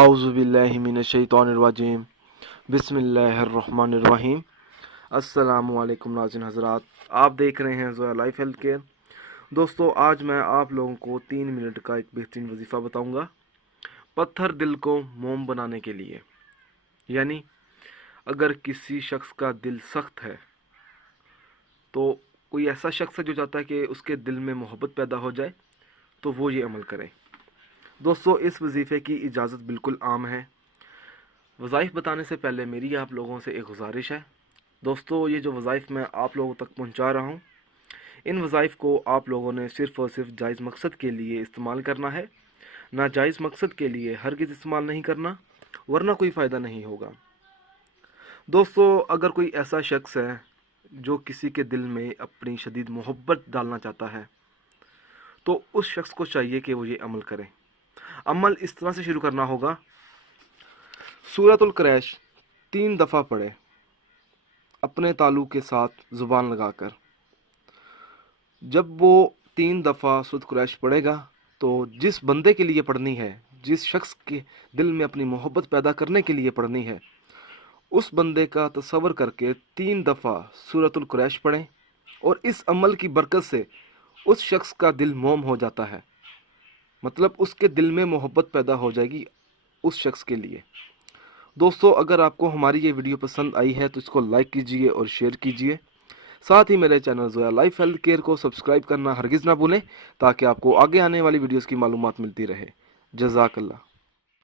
आऊज़ुबिल्लाहिमिनश्शैतानिर्रजीम बिस्मिल्लाहिर्रहमानिर्रहीम। अस्सलामुअलैकुम नाज़रीन हज़रात, आप देख रहे हैं ज़ोया लाइफ हेल्थ केयर। दोस्तों, आज मैं आप लोगों को 3 मिनट का एक बेहतरीन वजीफ़ा बताऊंगा पत्थर दिल को मोम बनाने के लिए। यानी अगर किसी शख्स का दिल सख्त है तो कोई ऐसा शख्स है जो चाहता है कि उसके दिल में मोहब्बत पैदा हो जाए, तो वो ये अमल करें। दोस्तों, इस वजीफ़े की इजाज़त बिल्कुल आम है। वज़ाइफ बताने से पहले मेरी आप लोगों से एक गुजारिश है। दोस्तों, ये जो वज़ाइफ मैं आप लोगों तक पहुंचा रहा हूं, इन वज़ाइफ को आप लोगों ने सिर्फ़ और सिर्फ जायज़ मकसद के लिए इस्तेमाल करना है। नाजायज़ मकसद के लिए हरगिज़ इस्तेमाल नहीं करना, वरना कोई फ़ायदा नहीं होगा। दोस्तों, अगर कोई ऐसा शख्स है जो किसी के दिल में अपनी शदीद मोहब्बत डालना चाहता है, तो उस शख्स को चाहिए कि वो ये अमल करें। अमल इस तरह से शुरू करना होगा। सूरतुल क्रैश 3 दफ़ा पढ़े, अपने तालु के साथ ज़ुबान लगाकर। जब वो 3 दफ़ा सूरत क्रैश पढ़ेगा, तो जिस बंदे के लिए पढ़नी है, जिस शख्स के दिल में अपनी मोहब्बत पैदा करने के लिए पढ़नी है, उस बंदे का तसव्वुर करके 3 दफ़ा सूरतुल क्रैश पढ़ें, और इस अमल की बरकत से उस शख्स का दिल मोम हो जाता है। मतलब उसके दिल में मोहब्बत पैदा हो जाएगी उस शख्स के लिए। दोस्तों, अगर आपको हमारी ये वीडियो पसंद आई है तो इसको लाइक कीजिए और शेयर कीजिए। साथ ही मेरे channel Zoya life health care को सब्सक्राइब करना हरगिज़ ना भूलें, ताकि आपको आगे आने वाली वीडियोस की मालूमात मिलती रहे। जज़ाकल्लाह।